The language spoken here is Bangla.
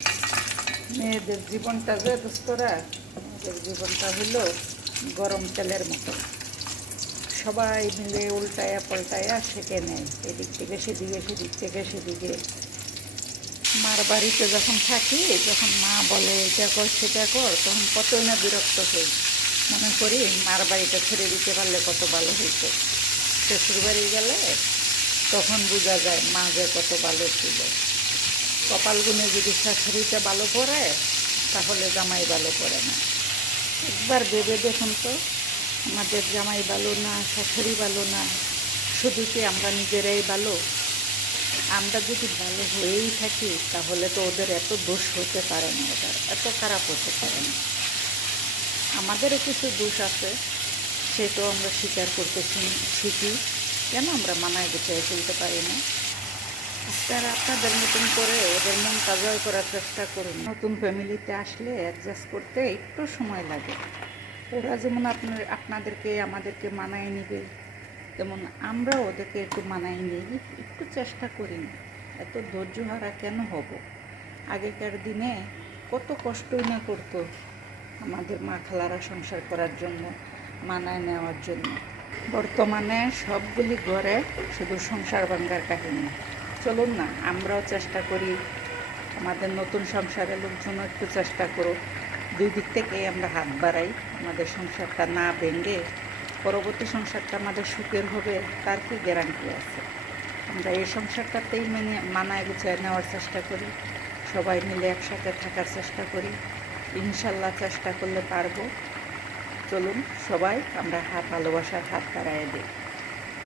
মেয়েদের জীবনটা যে দোস্তরা, মেয়েদের জীবনটা হলো গরম তেলের মতো। সবাই মিলে উল্টায়া পাল্টায়া সেঁকে নেয়, এদিক থেকে সেদিকে, সেদিক থেকে সেদিকে। মার বাড়িতে যখন থাকি, যখন মা বলে এটা কর সেটা কর, তখন কতই না বিরক্ত হই। মনে করি মার বাড়িটা ছেড়ে দিতে পারলে কত ভালো হইতো। শ্বশুর বাড়ি গেলে তখন বোঝা যায় মা যে কত ভালো ছিল। কপাল গুনে যদি শাশুড়িটা ভালো পড়ে, তাহলে জামাই ভালো পড়ে না। একবার ভেবে দেখুন তো, আমাদের জামাই ভালো না, শাশুড়ি ভালো না, শুধু কি আমরা নিজেরাই ভালো? আমরা যদি ভালো হয়েই থাকি, তাহলে তো ওদের এত দোষ হতে পারে না, ওদের এত খারাপ হতে পারে না। আমাদেরও কিছু দোষ আছে, সেটাও আমরা স্বীকার করতে শিখি। কেন আমরা মানায় গুছিয়ে চলতে পারি না? আপনারা আপনাদের মতন করে ওদের মনটা জয় করার চেষ্টা করুন। নতুন ফ্যামিলিতে আসলে অ্যাডজাস্ট করতে একটু সময় লাগে। ওরা যেমন আপনাদেরকে আমাদেরকে মানায় নিবে, তেমন আমরাও ওদেরকে একটু মানায় নিই, একটু চেষ্টা করি না। এত ধৈর্যহারা কেন হব? আগেকার দিনে কত কষ্টই না করতো আমাদের মা খালারা সংসার করার জন্য, মানায় নেওয়ার জন্য। বর্তমানে সবগুলি ঘরে শুধু সংসার ভাঙ্গার কাহিনী। চলুন না, আমরাও চেষ্টা করি, আমাদের নতুন সংসারের লোকজনও একটু চেষ্টা করো। দুই দিক থেকেই আমরা হাত বাড়াই, আমাদের সংসারটা না ভেঙে পরবর্তী সংসারটা আমাদের সুখের হবে, তার কি গ্যারান্টি আছে? আমরা এই সংসারটাতেই মানায় গুছিয়ে নেওয়ার চেষ্টা করি, সবাই মিলে একসাথে থাকার চেষ্টা করি। ইনশাল্লাহ চেষ্টা করলে পারবো। চলুন সবাই আমরা ভালোবাসার হাত বাড়াইয়ে দিই।